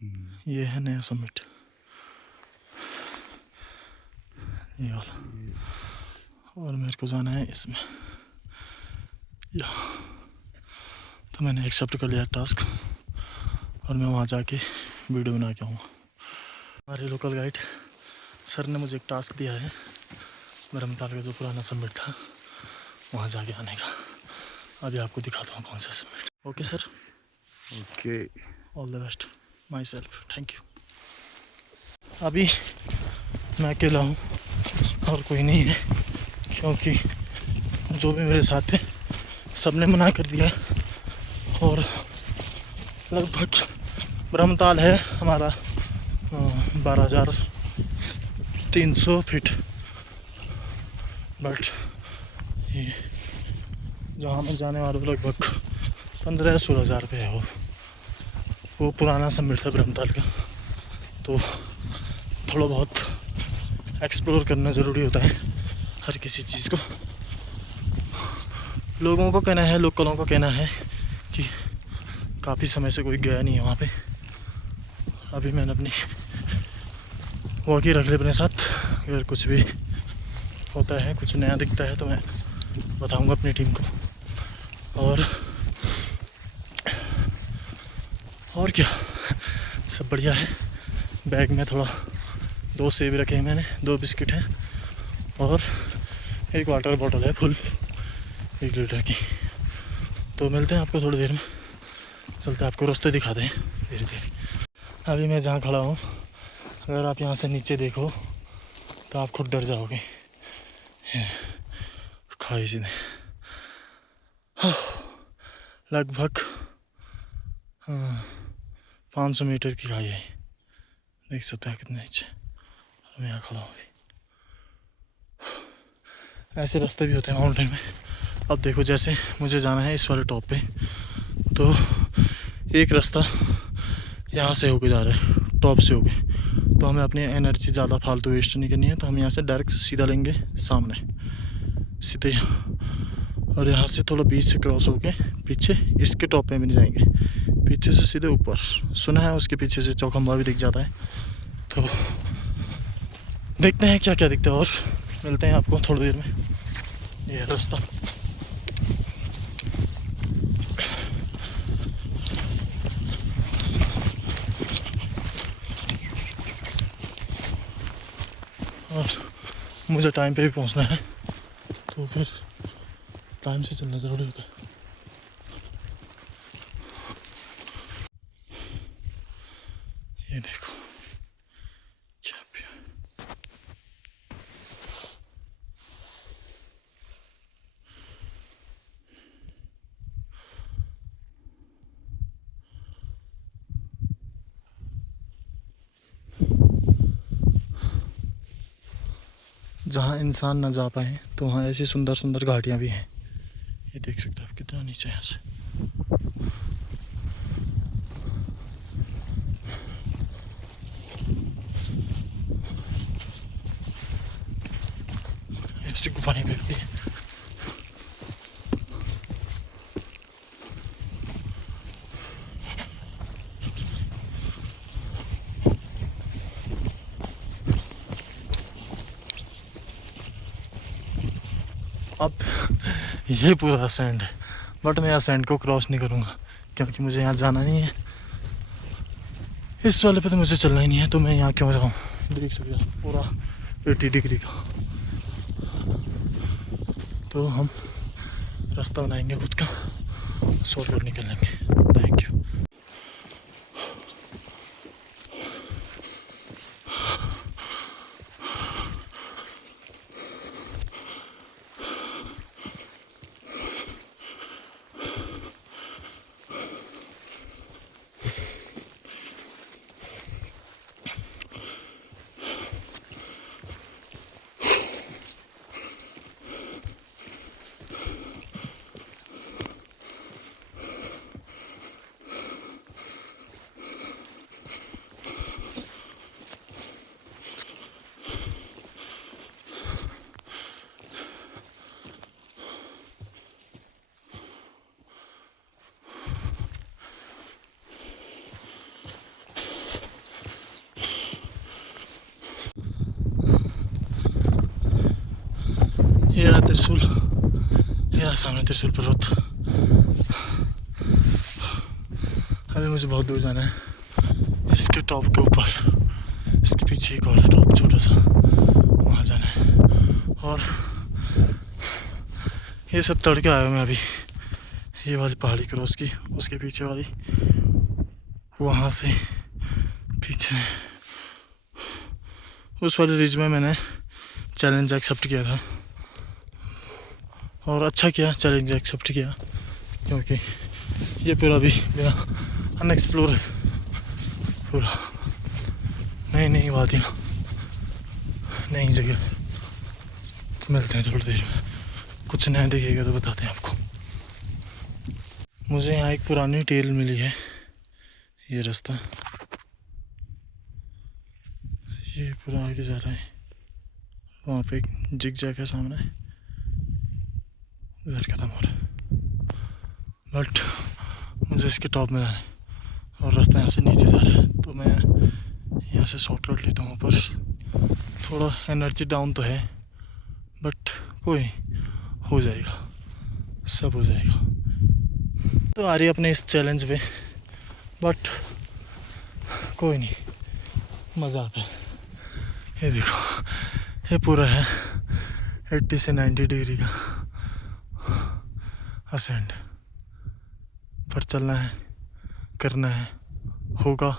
ये है नया समिट, ये वाला, और मेरे को जाना है इसमें। या तो मैंने एक्सेप्ट कर लिया टास्क और मैं वहाँ जाके वीडियो बना के आऊँगा। हमारे लोकल गाइड सर ने मुझे एक टास्क दिया है ब्रह्मताल का जो पुराना समिट था वहाँ जाके आने का। अभी आपको दिखाता हूँ कौन सा summit. Okay sir, okay, all the best, my self, thank you. अभी मैं अकेला हूँ और कोई नहीं है, क्योंकि जो भी मेरे साथ थे सब ने मना कर दिया। और लगभग ब्रह्मताल है हमारा 12,300 फीट, बट ये जहाँ मैं जाने वाला हूँ लगभग 15-16 हज़ार पे है। वो पुराना समिट था ब्रह्मताल का, तो थोड़ा बहुत एक्सप्लोर करना ज़रूरी होता है हर किसी चीज़ को। लोगों को कहना है, लोकलों को कहना है कि काफ़ी समय से कोई गया नहीं है वहाँ पे। अभी मैंने अपनी वॉकी रख ली अपने साथ, अगर कुछ भी होता है, कुछ नया दिखता है तो मैं बताऊंगा अपनी टीम को। और क्या, सब बढ़िया है। बैग में थोड़ा 2 सेब रखे हैं मैंने, 2 बिस्किट हैं और एक वाटर बॉटल है फुल 1 लीटर की। तो मिलते हैं आपको थोड़ी देर में, चलते आपको रास्ते दिखाते हैं धीरे धीरे। अभी मैं जहाँ खड़ा हूँ, अगर आप यहाँ से नीचे देखो तो आप खुद डर जाओगे। खाई सीधे लगभग 500 मीटर की खाई है, देख सकते हैं कितने नीचे। मैं यहाँ खड़ा हूँ। ऐसे रास्ते भी होते हैं माउंटेन में। अब देखो, जैसे मुझे जाना है इस वाले टॉप पे, तो एक रास्ता यहाँ से होके जा रहा है, टॉप से होके, तो हमें अपनी एनर्जी ज़्यादा फालतू वेस्ट नहीं करनी है। तो हम यहाँ से डायरेक्ट सीधा लेंगे सामने सीधे, और यहाँ से थोड़ा बीच से क्रॉस होके पीछे इसके टॉप पे भी नहीं जाएंगे, पीछे से सीधे ऊपर। सुना है उसके पीछे से चौखंबा भी दिख जाता है। तो देखते हैं क्या क्या दिखता है और मिलते हैं आपको थोड़ी देर में। ये रास्ता और मुझे टाइम पे भी पहुंचना है, तो फिर टाइम से चलना ज़रूरी होता है। ये देखो क्या व्यू। जहाँ इंसान ना जा पाए तो वहाँ ऐसी सुंदर सुंदर घाटियाँ भी हैं। ये देख सकते हो आप कितना नीचे है यहाँ से। ऐसी गुफाएं भी होती हैं। अब ये पूरा सैंड है, बट मैं यहाँ सैंड को क्रॉस नहीं करूँगा क्योंकि मुझे यहाँ जाना नहीं है। इस वाले पे तो मुझे चलना ही नहीं है, तो मैं यहाँ क्यों जाऊँ। देख सकते हो पूरा 80 डिग्री का। तो हम रास्ता बनाएंगे खुद का, शॉर्टकट निकलेंगे। Thank you. त्रिशूल, ये रहा सामने त्रिशूल पर्वत। अभी मुझे बहुत दूर जाना है, इसके टॉप के ऊपर, इसके पीछे एक और है टॉप छोटा सा, वहाँ जाना है। और ये सब तड़के आया हूँ मैं अभी, ये वाली पहाड़ी क्रॉस की, उसके पीछे वाली, वहाँ से पीछे उस वाले रिज में मैंने चैलेंज एक्सेप्ट किया था, और अच्छा किया चैलेंज एक्सेप्ट किया, क्योंकि ये पूरा भी मेरा अनएक्सप्लोर है, पूरा नई नई वादियाँ, नई जगह। तो मिलते हैं थोड़ी देर में, कुछ नया दिखेगा तो बताते हैं आपको। मुझे यहाँ एक पुरानी टेल मिली है, ये रास्ता, ये पूरा आगे जा रहा है, वहाँ पे एक जिग जैग है सामने, उधर खत्म हो रहा है, बट मुझे इसके टॉप में जाना है और रास्ता यहाँ से नीचे जा रहा है, तो मैं यहाँ से शॉर्टकट लेता हूँ ऊपर। थोड़ा एनर्जी डाउन तो है, बट कोई हो जाएगा, सब हो जाएगा। तो आ रही है अपने इस चैलेंज पे, बट कोई नहीं, मज़ा आता है। ये देखो, ये पूरा है 80 से 90 डिग्री का असेंड, पर चलना है, करना है, होगा,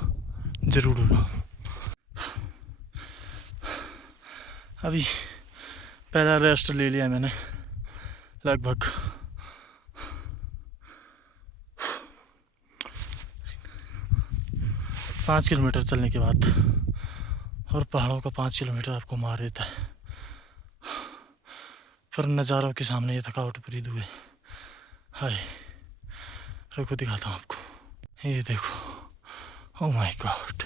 ज़रूर होगा। अभी पहला रेस्ट ले लिया मैंने, लगभग 5 किलोमीटर चलने के बाद, और पहाड़ों का 5 किलोमीटर आपको मार देता है, पर नज़ारों के सामने ये थकावट पूरी दूर है। हाय, रुको दिखाता हूँ आपको, ये देखो, ओह माय गॉड।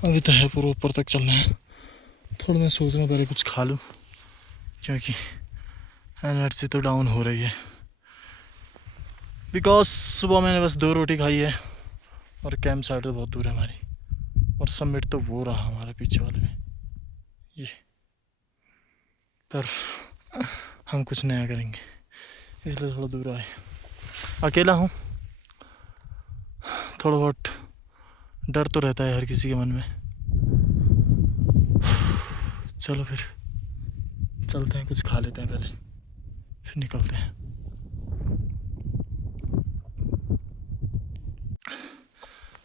अभी तो है पूरा ऊपर तक चलना है, थोड़ा मैं सोच रहा हूँ पहले कुछ खा लूँ, क्योंकि एनर्जी तो डाउन हो रही है, बिकॉज सुबह मैंने बस 2 रोटी खाई है, और कैंप साइट तो बहुत दूर है हमारी, और सबमिट तो वो रहा हमारे पीछे वाले में ये, पर हम कुछ नया करेंगे इसलिए थोड़ा दूर आए। अकेला हूँ, थोड़ा बहुत डर तो रहता है हर किसी के मन में। चलो फिर चलते हैं, कुछ खा लेते हैं पहले, फिर निकलते हैं।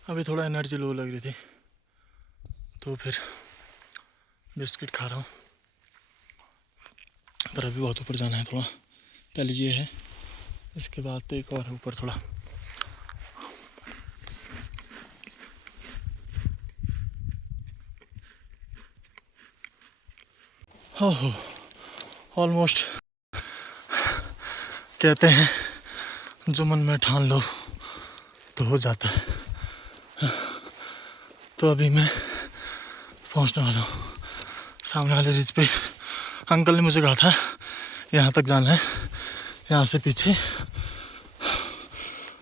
अभी थोड़ा एनर्जी लो लग रही थी, तो फिर बिस्किट खा रहा हूँ, पर अभी बहुत ऊपर जाना है थोड़ा, पहले ये है, इसके बाद तो एक और है ऊपर थोड़ा। हो ऑलमोस्ट, कहते हैं जो मन में ठान लो तो हो जाता है। तो अभी मैं पहुंचने वाला हूँ सामने वाले रिज पे। अंकल ने मुझे कहा था यहाँ तक जाना है, यहाँ से पीछे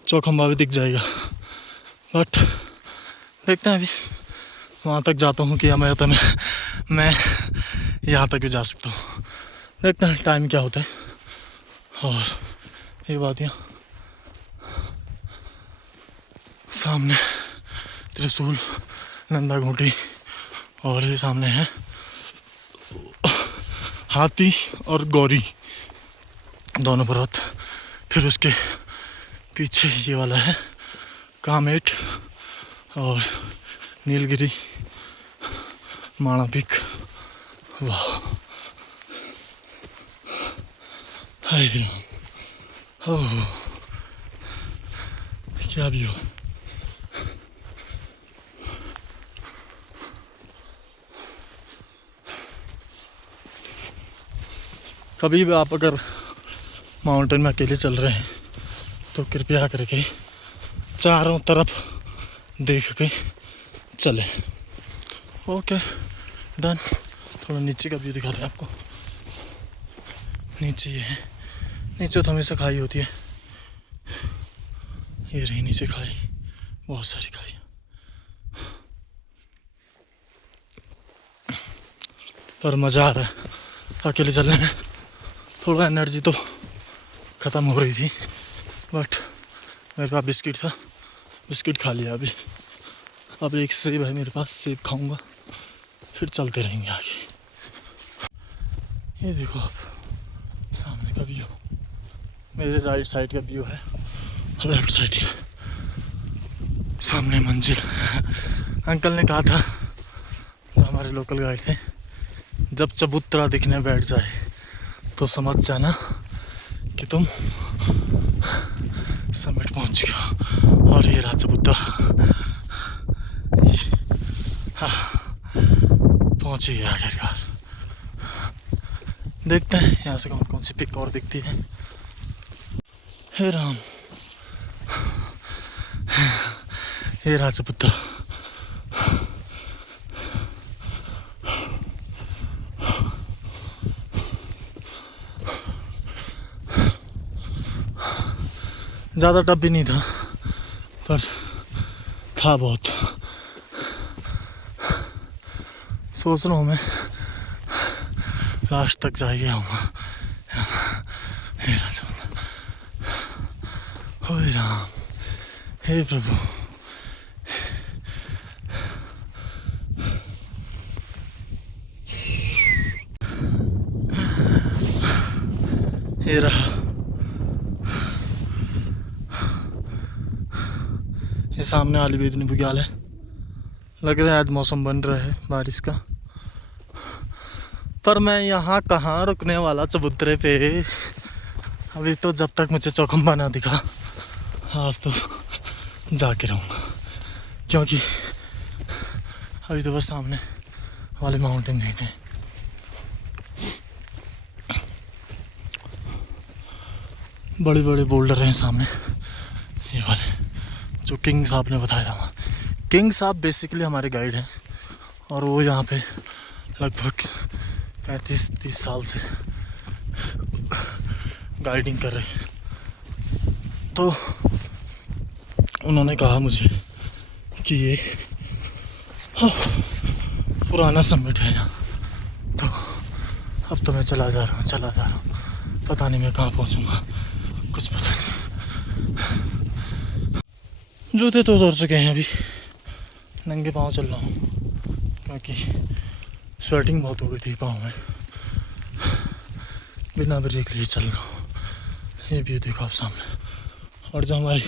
चौखंबा भी दिख जाएगा, बट देखते हैं अभी वहाँ तक जाता हूँ कि या मैं यहाँ तक भी जा सकता हूँ, देखते हैं टाइम क्या होता है। और ये वादियाँ सामने, त्रिशूल, नंदा घूंटी, और ये सामने है हाथी और गौरी, दोनों पर्वत। फिर उसके पीछे ये वाला है कामेट और नीलगिरी, माणा पीक। वाह, हाय राम, ओह क्या व्यू। कभी भी आप अगर माउंटेन में अकेले चल रहे हैं तो कृपया करके चारों तरफ देख के चलें। Okay done. थोड़ा नीचे का व्यू दिखाते हैं आपको। नीचे ये है, नीचे तो हमेशा खाई होती है, ये रही नीचे खाई, बहुत सारी खाई। पर मज़ा आ रहा है अकेले चलने में। थोड़ा एनर्जी तो ख़त्म हो रही थी, बट मेरे पास बिस्किट था, बिस्किट खा लिया अभी। अब एक सेब है मेरे पास, सेब खाऊंगा, फिर चलते रहेंगे आगे। ये देखो आप सामने का व्यू, मेरे राइट साइड का व्यू है, लेफ्ट साइड सामने मंजिल। अंकल ने कहा था, जो हमारे लोकल गाइड थे, जब चबूतरा दिखने बैठ जाए तो समझ जाना कि तुम समिट पहुंच गए हो। और ये रहा चबूतरा, हाँ पहुंच ही गया आखिरकार। देखते हैं यहाँ से कौन कौन सी पिक और दिखती है। हे राम, ये रहा चबूतरा। ज़्यादा टफ भी नहीं था, पर था बहुत। सोच रहा हूँ मैं लास्ट तक जाके आऊँगा। हे राम, हे प्रभु। ये रहा, ये सामने आली बेदनी बुग्याल है। लग रहा है आज मौसम बन रहा है बारिश का, पर मैं यहाँ कहाँ रुकने वाला चबूतरे पे। अभी तो जब तक मुझे चौखंबा ना दिखा, आज तो जाके रहूँगा, क्योंकि अभी तो बस सामने वाले माउंटेन देखने। बड़े बड़े बोल्डर हैं सामने, ये वाले जो किंग साहब ने बताया था। किंग साहब बेसिकली हमारे गाइड हैं, और वो यहाँ पे लगभग 35-30 साल से गाइडिंग कर रहे हैं। तो उन्होंने कहा मुझे कि ये पुराना समिट है यहाँ। तो अब तो मैं चला जा रहा हूँ, पता नहीं मैं कहाँ पहुँचूँगा, कुछ पता नहीं। जूते तो उतर चुके हैं, अभी नंगे पाँव चल रहा हूँ, क्योंकि स्वेटिंग बहुत हो गई थी पाँव में। बिना ब्रेक लिए चल रहा हूँ। ये भी देखो आप सामने, और जो हमारे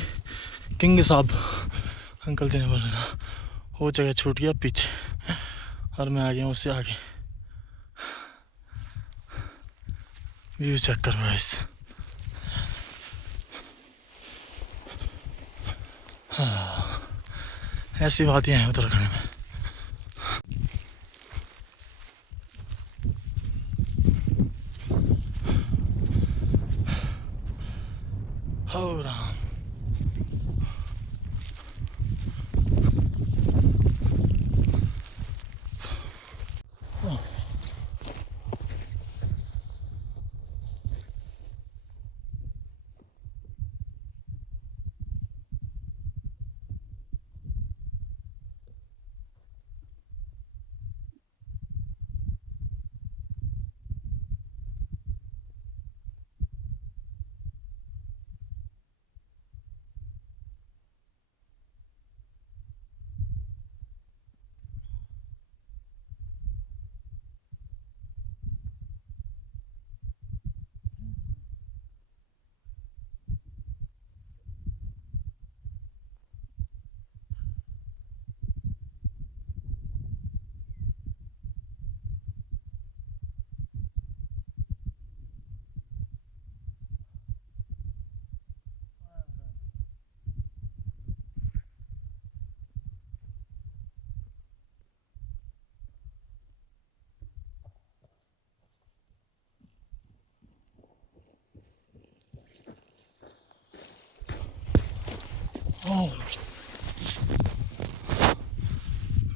किंग साहब अंकल जी ने बोला था, वो जगह छूट गया पीछे, और मैं आ गया उससे आगे। व्यू चेक करो गाइस। हाँ, ऐसी वादियाँ हैं उत्तराखंड में। हो राम,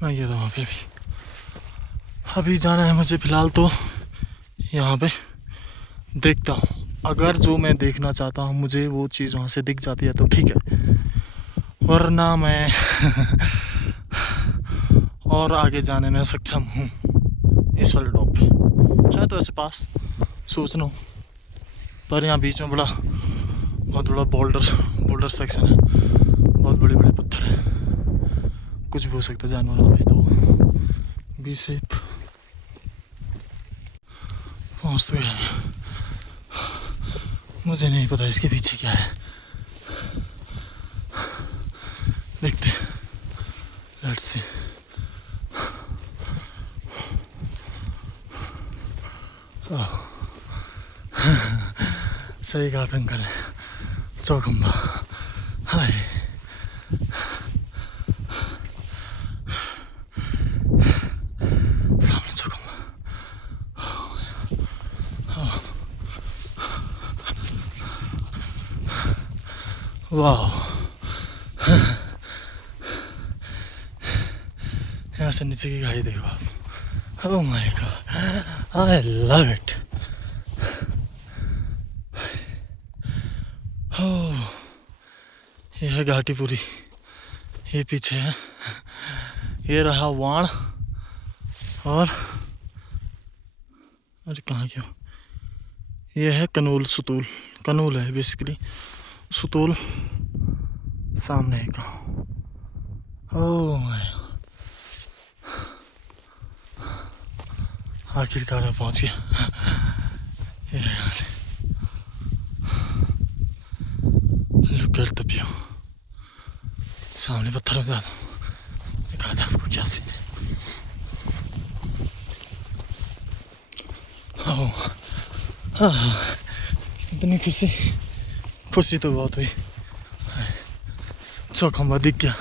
मैं ये वहाँ पे भी अभी जाना है मुझे फ़िलहाल तो यहाँ पे। देखता हूँ, अगर जो मैं देखना चाहता हूँ मुझे वो चीज़ वहाँ से दिख जाती है तो ठीक है, वरना मैं और आगे जाने में सक्षम हूँ। इस वाले टॉप पे है तो ऐसे पास सोचना हूँ, पर यहाँ बीच में बहुत बड़ा बोल्डर सेक्शन है, बहुत बड़े बड़े पत्थर हैं, कुछ भी हो सकता है जानवर वहाँ पे, तो बी सेफ। पहुँच तो गया, मुझे नहीं पता इसके पीछे क्या है, देखते लेट्स सी। सही कहा था अंकल, चौखंबा। हाय सामने चौखंबा। वाह, यहाँ से नीचे की घाटी देखो आप। Oh my God, I love it. यह है घाटी पूरी, ये पीछे है, ये रहा वाण, और अरे कहाँ गया, ये है कनूल सुतूल, कनूल है बेसिकली, सुतूल सामने है गाँव। ओह माय, आखिरकार मैं पहुँच गया। लुक एट द व्यू, सामने पत्थरों के साथ दिखा था आपको क्या सीन है। इतनी खुशी तो बहुत हुई। चौखंबा दिख गया,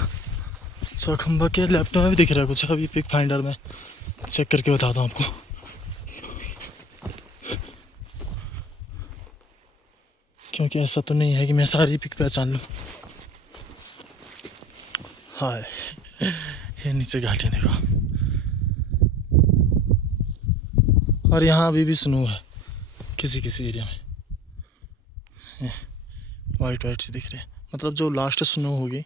चौखंबा के लैपटॉप में भी दिख रहा है कुछ, अभी पिक फाइंडर में चेक करके बताता हूँ आपको। क्योंकि ऐसा तो नहीं है कि मैं सारी पिक पहचान लूँ। हाय, ये नीचे घाटियाँ देखो, और यहाँ अभी भी स्नो है किसी किसी एरिया में, वाइट सी दिख रही है, मतलब जो लास्ट स्नो होगी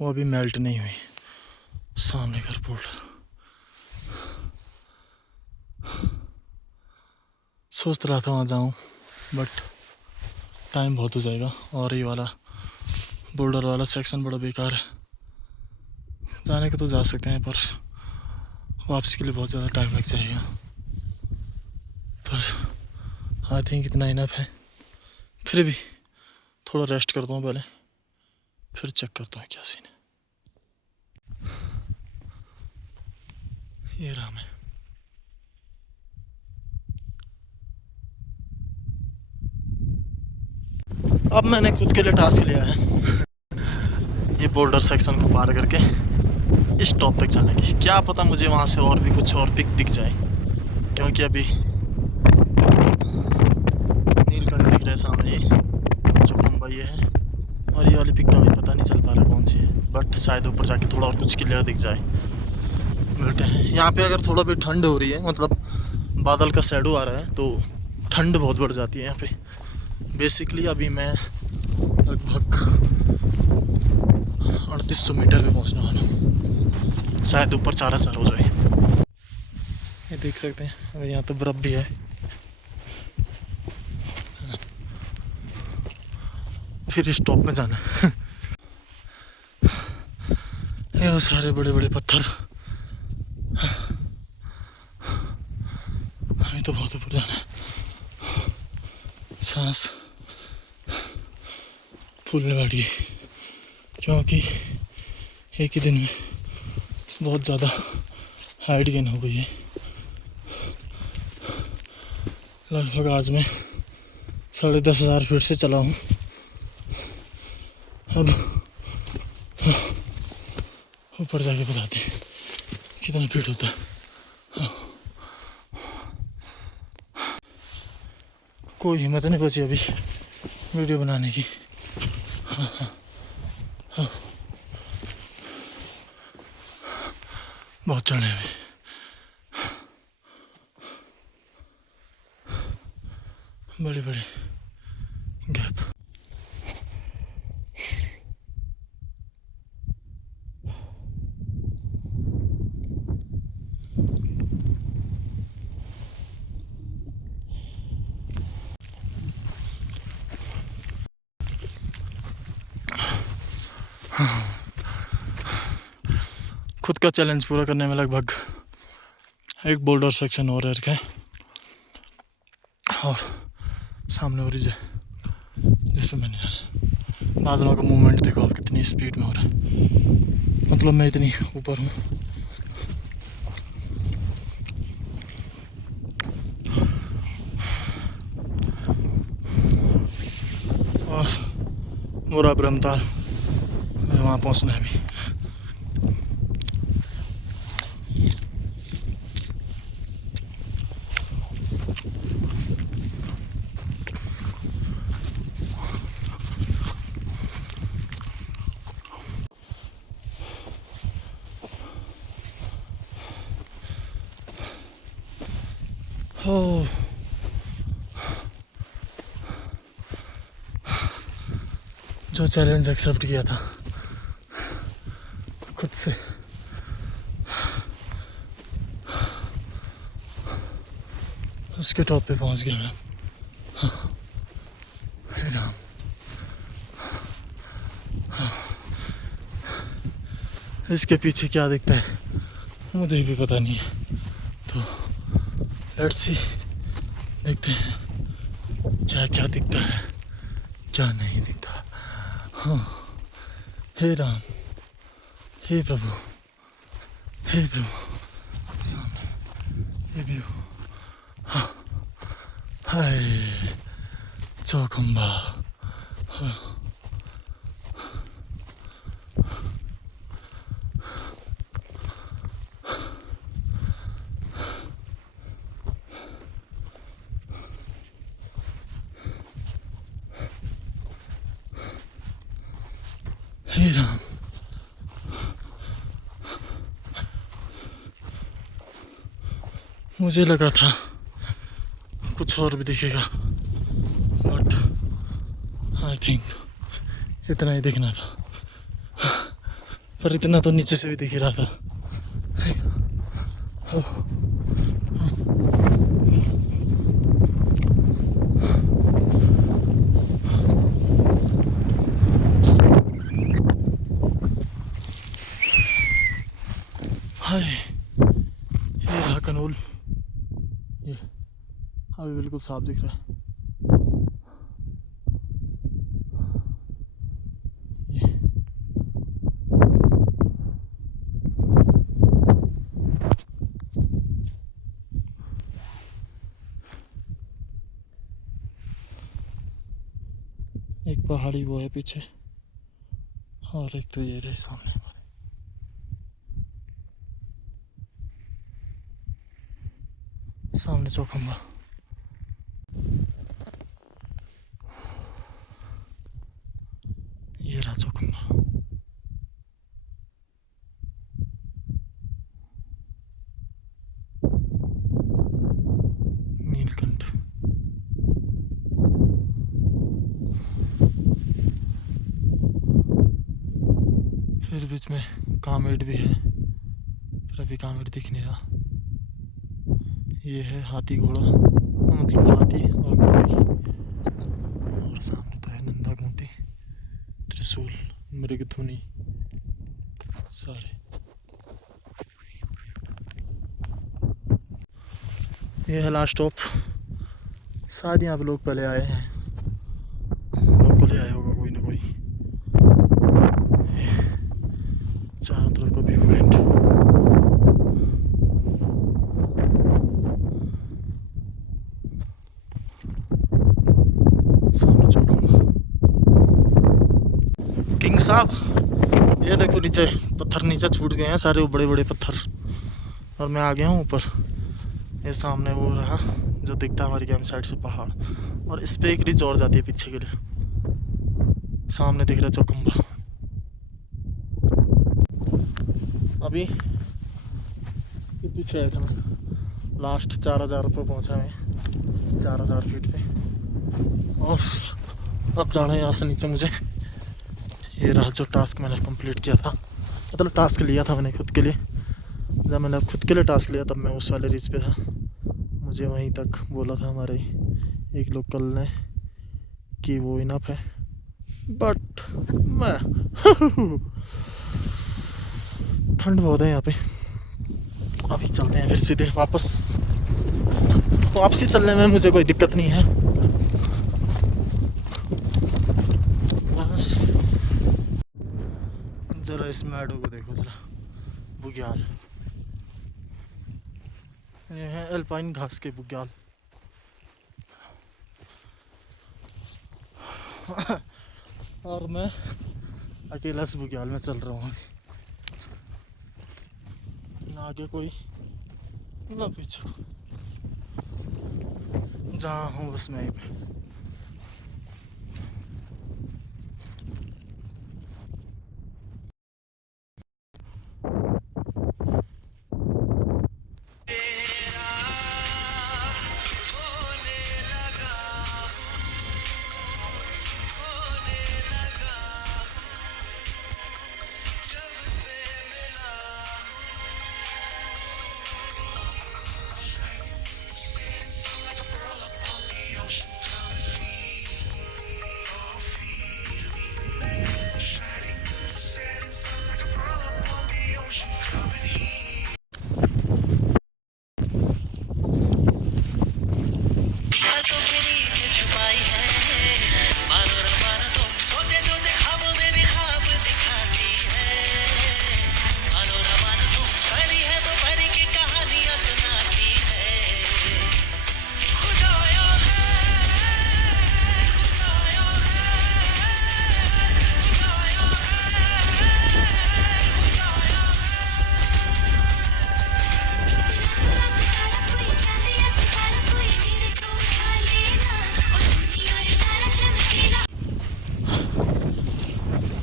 वो अभी मेल्ट नहीं हुई। सामने घर बोल्डर, सोच रहा था वहाँ जाऊँ, बट टाइम बहुत हो जाएगा, और ये वाला बोल्डर वाला सेक्शन बड़ा बेकार है। जाने को तो जा सकते हैं, पर वापसी के लिए बहुत ज़्यादा टाइम लग जाएगा, पर आई थिंक इतना इनफ है। फिर भी थोड़ा रेस्ट करता हूँ पहले, फिर चेक करता हूँ क्या सीन है। ये रहा मैं, अब मैंने खुद के लिए टास्क लिया है ये बोल्डर सेक्शन को पार करके इस टॉप तक जाने की। क्या पता मुझे वहाँ से और भी कुछ और पिक दिख जाए, क्योंकि अभी नीलकंठ दिख रहा है सामने, ये चौखंबा ये है, और ये वाली पिक का भी पता नहीं चल पा रहा कौन सी है, बट शायद ऊपर जाके थोड़ा और कुछ क्लियर दिख जाए। मिलते हैं यहाँ पे। अगर थोड़ा भी ठंड हो रही है, मतलब बादल का शैडो आ रहा है, तो ठंड बहुत बढ़ जाती है यहाँ पे। बेसिकली अभी मैं लगभग 3800 मीटर पे पहुँचने वाला हूँ, शायद ऊपर 4000 हो जाए। ये देख सकते हैं, अभी यहाँ तो बर्फ़ भी है। फिर स्टॉप में जाना है ये वो सारे बड़े बड़े पत्थर, अभी तो बहुत ऊपर जाना है, सांस फूलने वाली है, क्योंकि एक ही दिन में बहुत ज़्यादा हाइट गेन हो गई है। लगभग आज मैं 10,500 फीट से चला हूँ। अब ऊपर जाके बताते हैं कितना फीट होता है। कोई हिम्मत नहीं बची अभी वीडियो बनाने की। बहुत चढ़े हुए, बड़े बड़े गैप। खुद का चैलेंज पूरा करने में लगभग एक बोल्डर सेक्शन और है और सामने ओरिज है जिसमें मैंने बादलों का मूवमेंट देखो आप कितनी स्पीड में हो रहा है, मतलब मैं इतनी ऊपर हूँ। और मुरा ब्रह्मताल वहाँ पहुँचना है अभी। Oh. जो चैलेंज एक्सेप्ट किया था खुद से, उसके टॉप पे पहुंच गया मैं। हे राम, इसके पीछे क्या दिखता है मुझे भी पता नहीं है, तो लेट्स सी, देखते हैं क्या क्या दिखता है क्या नहीं दिखता। हाँ, हे राम, हे प्रभु, हे प्रभु, सामने ये व्यू। हाँ, हाय चौखंबा। हाँ। हे राम, मुझे लगा था कुछ और भी दिखेगा, बट आई थिंक इतना ही दिखना था, पर इतना तो नीचे से भी दिख ही रहा था। हाय, ये रहा कनोल, ये अभी बिल्कुल साफ दिख रहा है। ये एक पहाड़ी वो है पीछे, और एक तो ये रहे सामने हमारे। सामने चौखंबा। ये रहा चौखंबा। नीलकंठ। फिर बीच में कामेट भी है, पर अभी कामेट दिख नहीं रहा। ये है हाथी घोड़ा, मतलब हाथी और घोड़ी, और सामने तो है नंदा घूंटी, त्रिशूल, मृगधुनी सारे। ये है लास्ट स्टॉप, शायद यहाँ पे लोग पहले आए हैं, लोग को ले आया होगा कोई ना कोई। चारों तरफ का व्यू पॉइंट, सामने चौखंबा। किंग साहब, ये देखो नीचे पत्थर नीचे छूट गए हैं सारे, वो बड़े बड़े पत्थर, और मैं आ गया हूँ ऊपर। ये सामने वो रहा जो दिखता है हमारी कैंप साइड से पहाड़, और इस पे एक रिज और जाती है पीछे के लिए। सामने दिख रहा है चौखंबा। अभी पीछे आया था मैं, लास्ट 4000 पर पहुंचा मैं, 4000 फीट पे, और अब जाना है यहाँ से नीचे मुझे। ये रहा जो टास्क मैंने कंप्लीट किया था, मतलब टास्क लिया था मैंने खुद के लिए। जब मैंने खुद के लिए टास्क लिया तब मैं उस वाले रिज पे था, मुझे वहीं तक बोला था हमारे एक लोकल ने कि वो इनफ है, बट मैं ठंड बहुत है यहाँ पे। अभी चलते हैं फिर सीधे वापस। वापसी चलने में मुझे कोई दिक्कत नहीं है, बस जरा इस मैडो को देखो जरा, बुग्याल। ये है अल्पाइन घास के बुग्याल। और मैं अकेला इस बुग्याल में चल रहा हूँ, ना आगे कोई ना पीछे, जहाँ हूँ बस मैं ही मैं।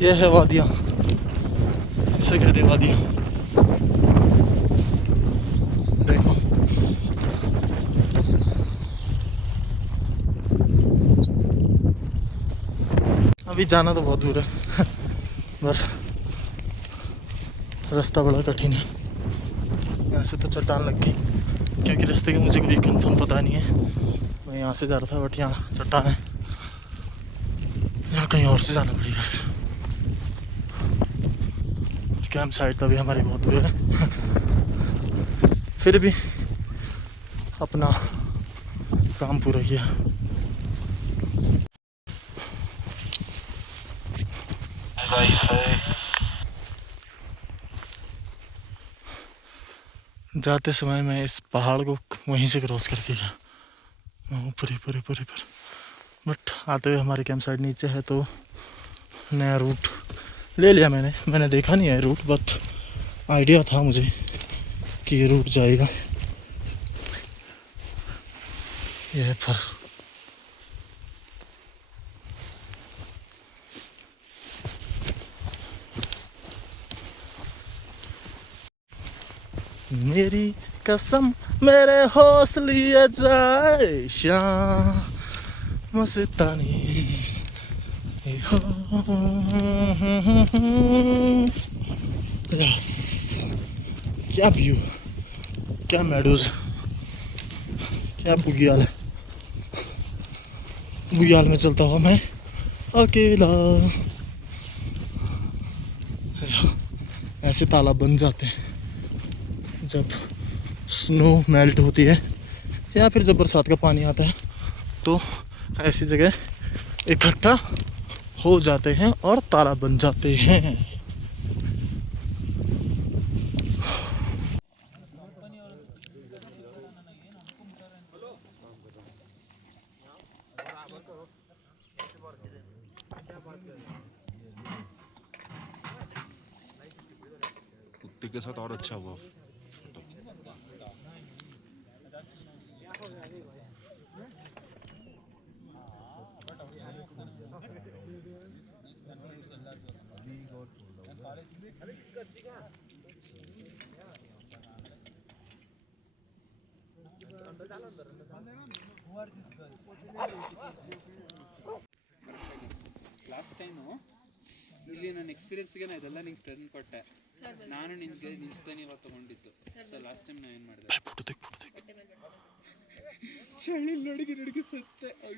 ये है वादियाँ, इसे कहते हैं वादियाँ। देखो अभी जाना तो बहुत दूर है बस रास्ता बड़ा कठिन है। यहाँ से तो चट्टान लग गई, क्योंकि रास्ते का मुझे कोई कंफर्म पता नहीं है। मैं यहाँ से जा रहा था बट यहाँ चट्टान है, यहाँ कहीं और से जाना पड़ेगा। फिर कैंप साइट तो भी हमारी बहुत दूर है, फिर भी अपना काम पूरा किया। जाते समय मैं इस पहाड़ को वहीं से क्रॉस करके गया, ऊपर ऊपर ऊपर ऊपर। बट आते हुए हमारे कैंप साइट नीचे है, तो नया रूट ले लिया मैंने देखा नहीं है रूट, बट आइडिया था मुझे कि ये रूट जाएगा। ये है पर मेरी कसम मेरे हौसले जाए शाम मस्तानी यस। क्या व्यू, क्या मेडोज, क्या बुग्याल है। बुग्याल में चलता हुआ मैं अकेला। ऐसे तालाब बन जाते हैं जब स्नो मेल्ट होती है, या फिर जब बरसात का पानी आता है, तो ऐसी जगह इकट्ठा हो जाते हैं और तालाब बन जाते हैं। कुत्ते के साथ और अच्छा हुआ। ಲಾಸ್ಟ್ ಟೈಮು ಇಲ್ಲಿ ನನ್ನ ಎಕ್ಸ್ಪೀರಿಯನ್ಸ್ಗೆ ನಾನು ಇದೆಲ್ಲ ನಿಂಗೆ ತಂದು ಕೊಟ್ಟೆ. ನಾನು ನಿನ್ಗೆ ನಿಂಚ್ತಾನೆ ಇವತ್ತು ತಗೊಂಡಿದ್ದು. ಸೊ ಲಾಸ್ಟ್ ಟೈಮ್ ನಾನು ಏನು ಮಾಡಿದೆ, ಚಳಿ ನಡುಗಿ ಸತ್ತೆ.